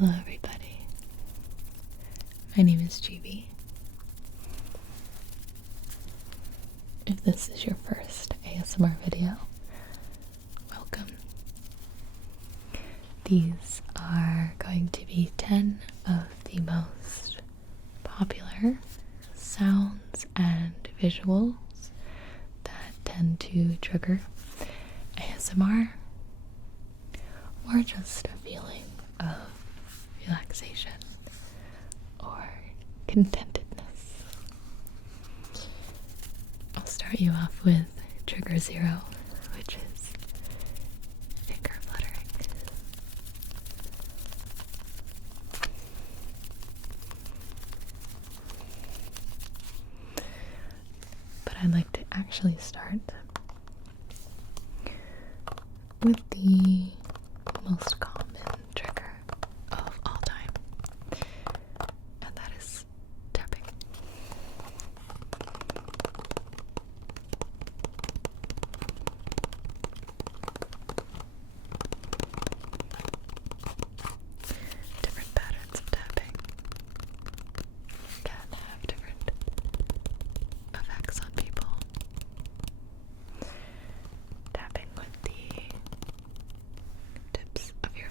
Hello everybody, my name is GB. If this is your first ASMR video, welcome. These are going to be 10 of the most popular sounds and visuals that tend to trigger ASMR or just a feeling of relaxation or contentedness. I'll start you off with trigger 0, which is finger fluttering. But I'd like to actually start with the most common trigger of all time, and that is tapping. Different patterns of tapping can have different effects on people. Tapping with the tips of your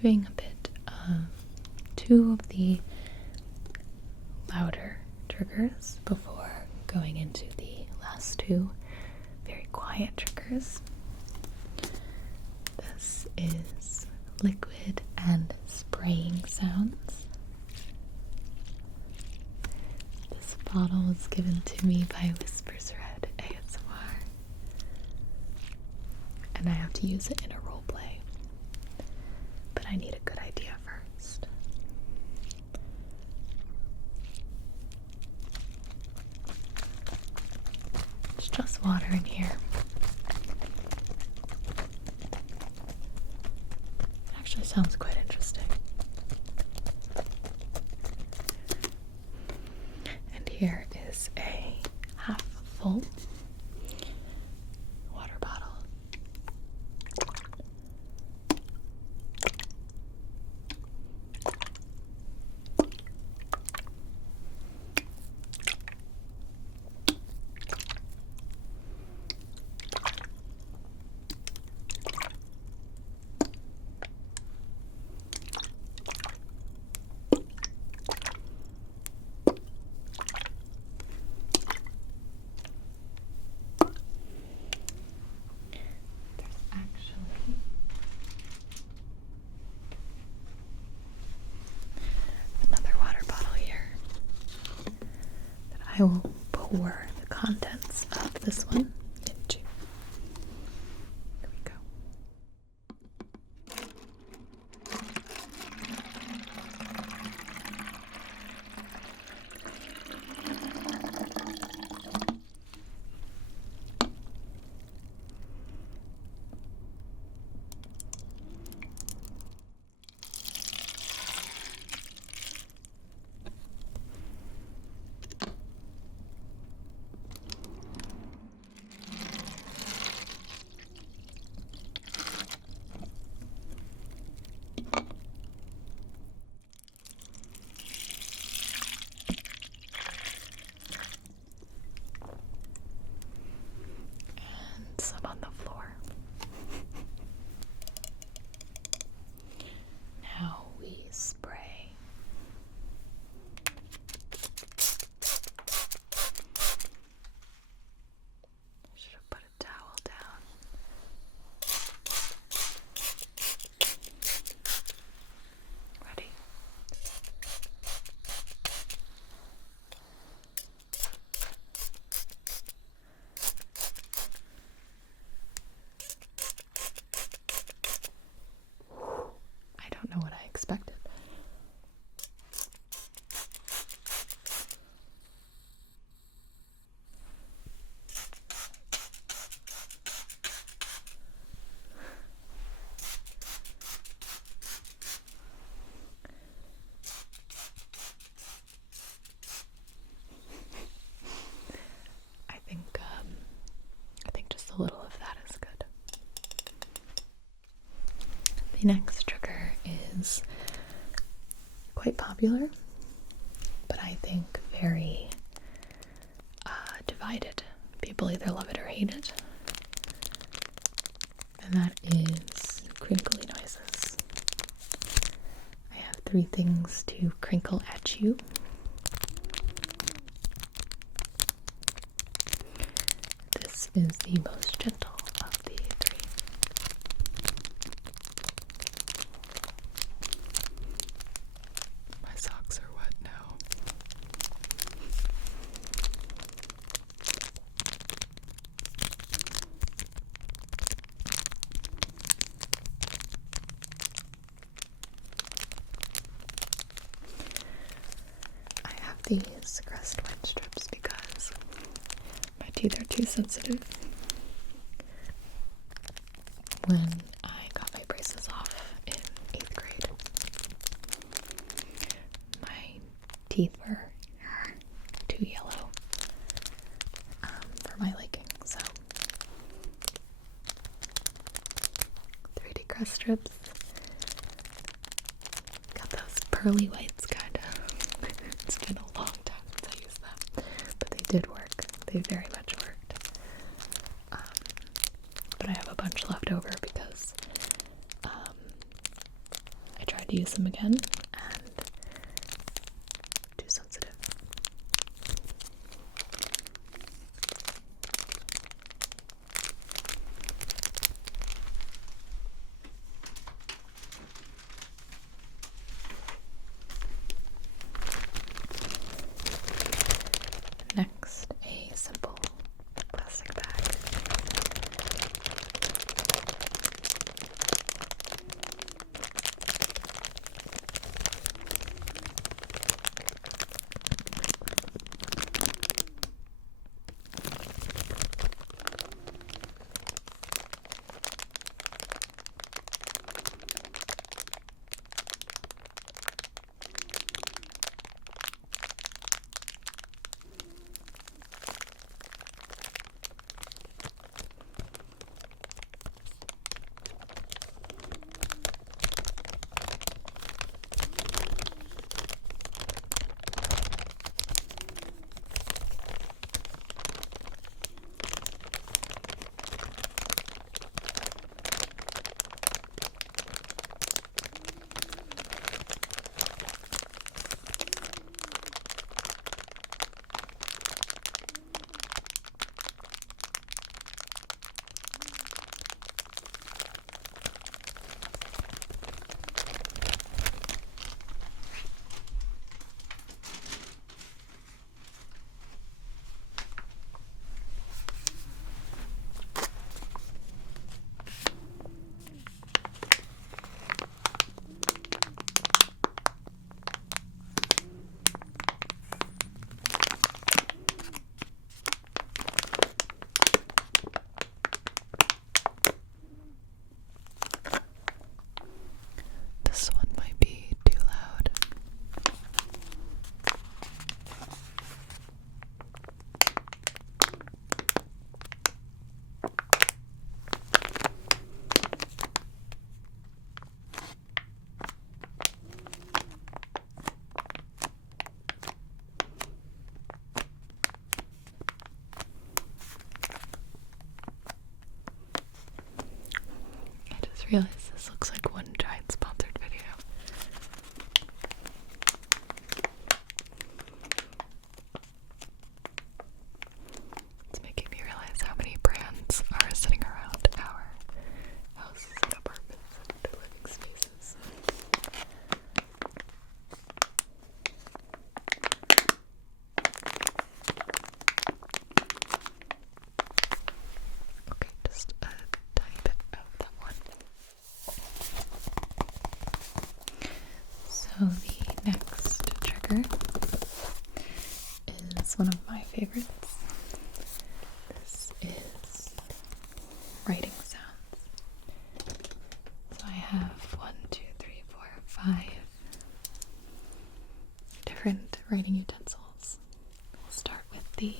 doing a bit of two of the louder triggers before going into the last two very quiet triggers. This is liquid and spraying sounds. This bottle was given to me by Whispers Red ASMR, and I have to use it in a role play, but I need a good idea first. It's just water in here. It actually sounds quite interesting. And here is a half full water bottle. Another water bottle here that I will pour the contents of this one into. Here we go. Some on the floor. Now we spray. I should have put a towel down. Ready? I don't know what I expected. I think just a little of that is good. The next trigger is quite popular, but I think very divided. People either love it or hate it. And that is crinkly noises. I have 3 things to crinkle at you. This is the most gentle of the 3. My socks are wet now. I have these Crest white strips because my teeth are too sensitive. When I got my braces off in 8th grade, my teeth were too yellow for my liking, so 3D Crest strips. Got those pearly whites, kinda. It's been a long time since I used them, but they did work. They very much worked. But I have a bunch left over because release them again and too sensitive. Next, a simple plastic bag. This one might be too loud. I just realized this looks like one giant sponsored video. It's making me realize how many brands are sitting around our houses and apartments and living spaces. Okay, just a tiny bit of that one. So the next trigger is one of my favorites. This is writing sounds. So I have 5 different writing utensils. We'll start with the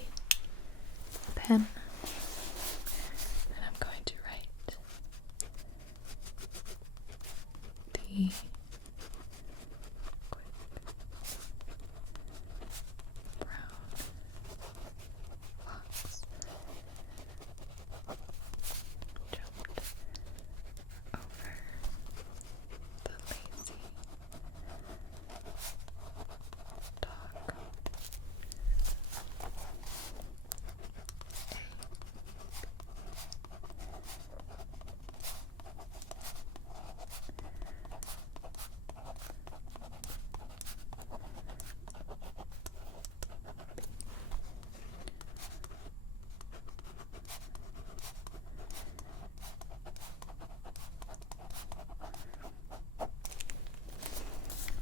pen, and I'm going to write the brown fox jumped over the lazy dog.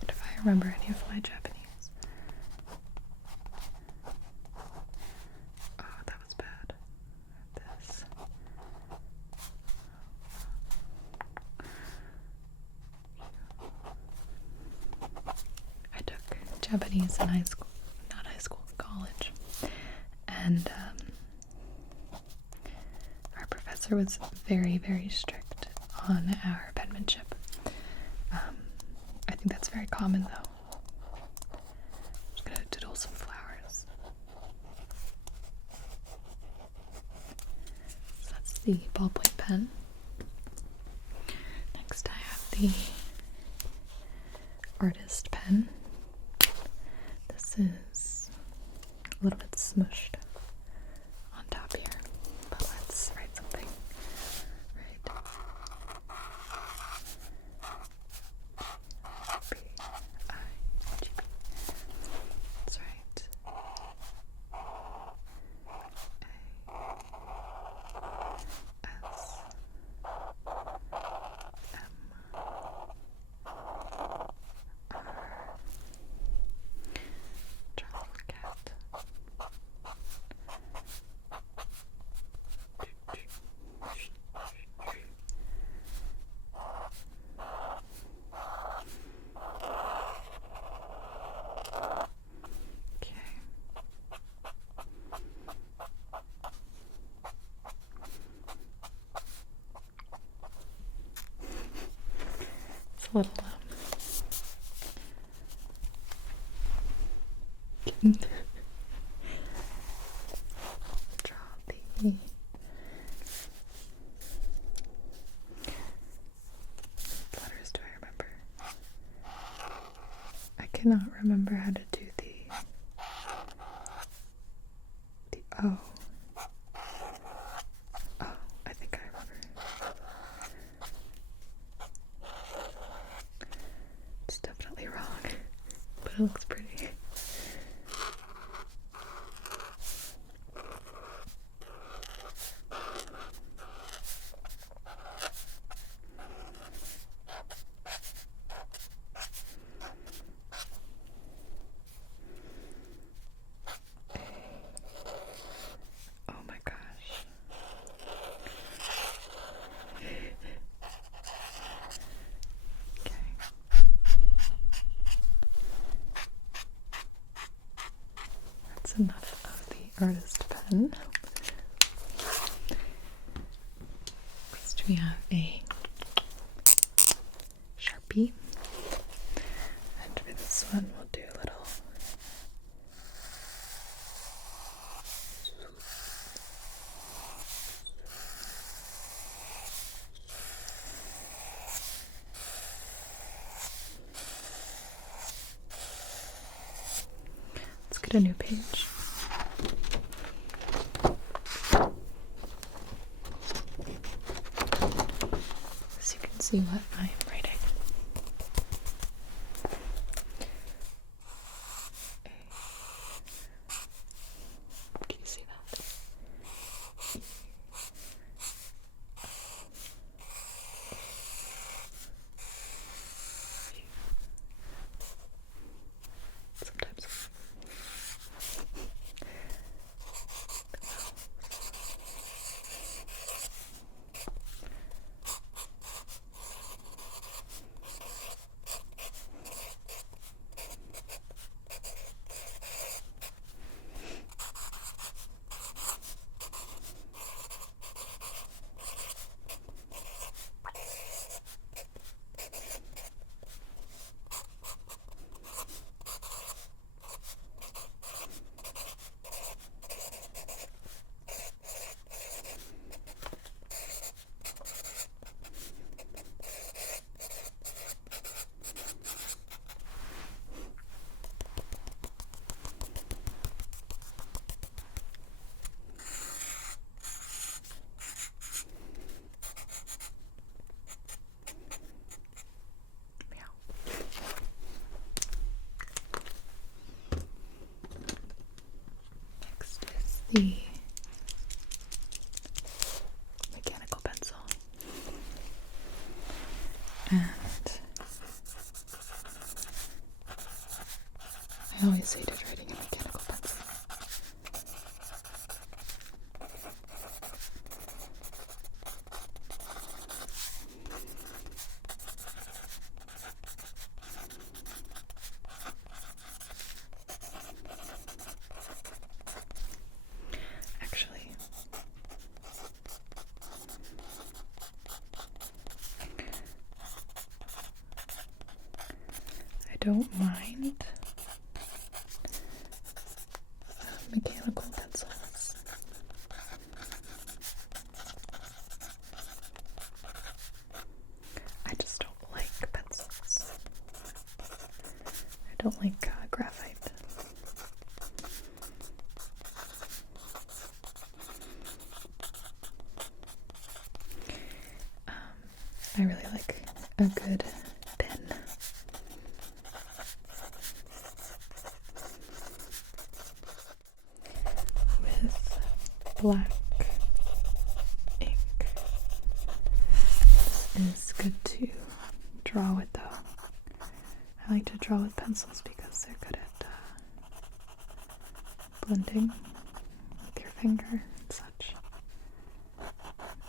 If I remember any of my Japanese. Oh, that was bad. This. I took Japanese in high school, not high school, college, and our professor was very, very strict on our penmanship. I think that's very common though. I'm just gonna doodle some flowers. So that's the ballpoint pen. Next I have the artist pen. This is a little bit smushed on top here, but let's write something. Right. B-I-G. That's right. A-S. Chocolate cat. Okay. It's a little draw the letters. Do I remember? I cannot remember how to do the O. Oh, I think I remember. It's definitely wrong, but it looks pretty. Oh my gosh. Okay. That's enough of the artist pen. Next we have a Sharpie. And for this one we'll do a little let's get a new page. So you can see what I am writing. Can you see that? Sometimes. Next is the mechanical pencil. And I always hated writing a mechanical pencil. Actually, I don't mind mechanical pencils. I just don't like pencils. black ink. This is good to draw with though. I like to draw with pencils because they're good at blending with your finger and such.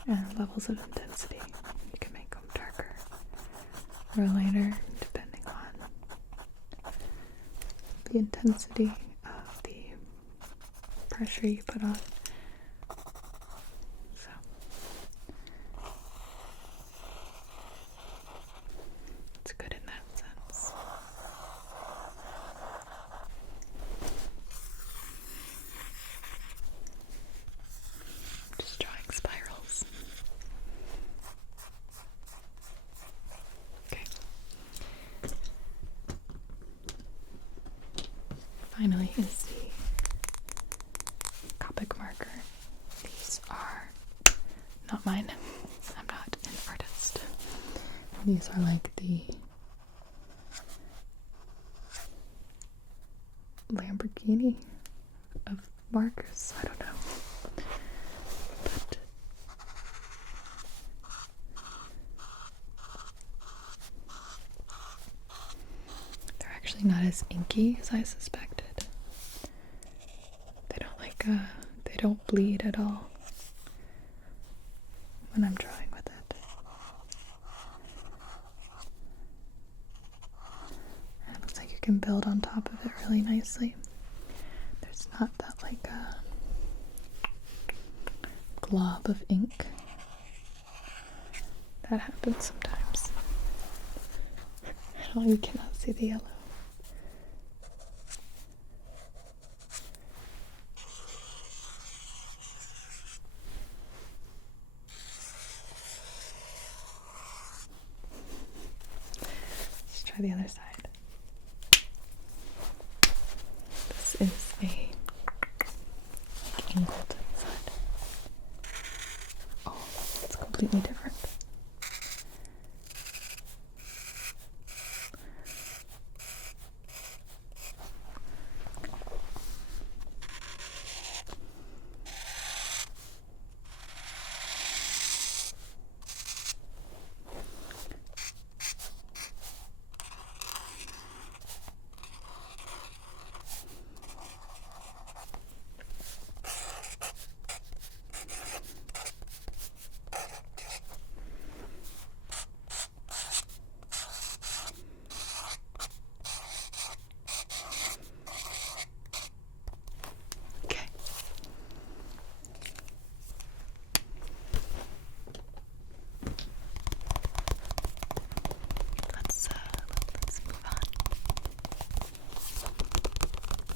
And levels of intensity. You can make them darker or lighter depending on the intensity of the pressure you put on. So it's good in that sense. Just drawing spirals. Okay. Finally is the Copic marker. These are not mine. I'm not an artist. These are like the Lamborghini of markers. I don't know. But they're actually not as inky as I suspected. They don't bleed at all when I'm drawing with it. It looks like you can build on top of it really nicely. There's not that like a glob of ink. That happens sometimes. Oh, you cannot see the yellow. Let's try the other side. This is a angled side. Oh, it's completely different.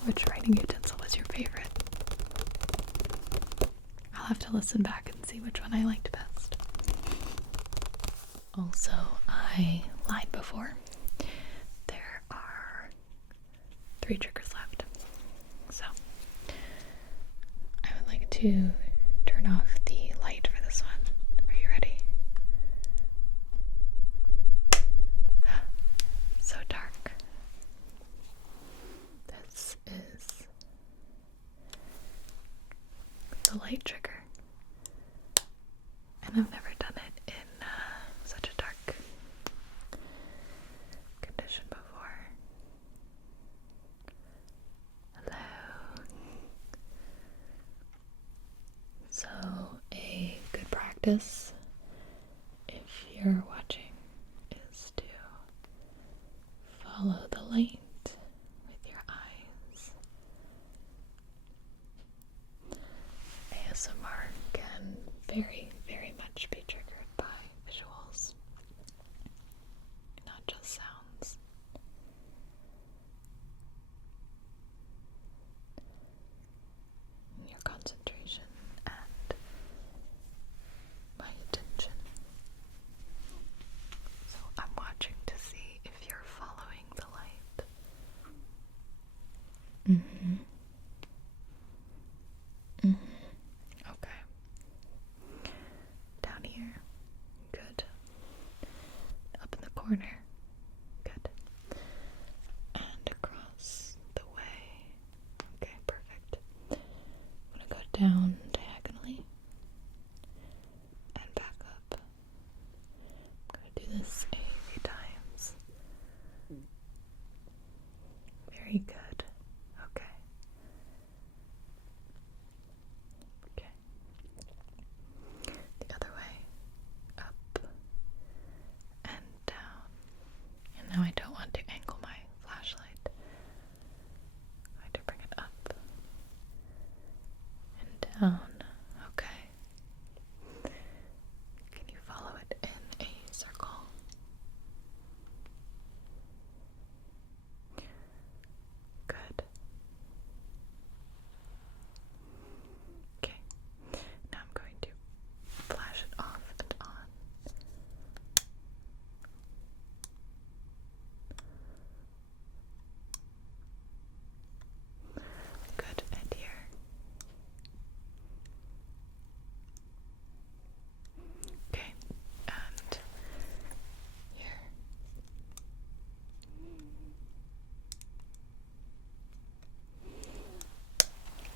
Which writing utensil was your favorite? I'll have to listen back and see which one I liked best. Also, I lied before. There are 3 triggers left. So, I would like to turn off the light for this one. Are you ready? So dark. This is the light trigger. And I've never done it in such a dark condition before. Hello. So, a good practice, if you're watching, is to follow the light with your eyes. ASMR can very, very much be triggered by visuals, not just sounds. Your concentration and my Very good. Okay. Okay. The other way. Up and down. And now I don't want to angle my flashlight. I have to bring it up and down. Okay. Can you follow it in a circle? Good. Okay. Now I'm going to flash it off and on. Good, and here. Okay, and here.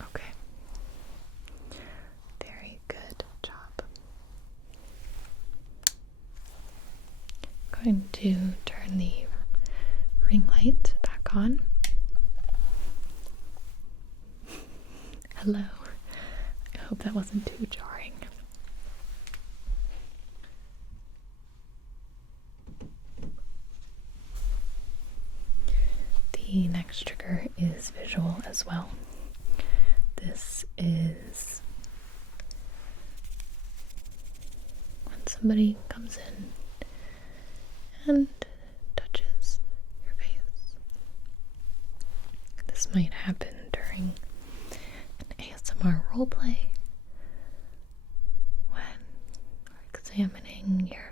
Okay. Very good job. I'm going to turn the ring light back on. Hello. I hope that wasn't too jarring. The next trigger is visual as well. This is when somebody comes in and touches your face. This might happen during an ASMR roleplay when we're examining your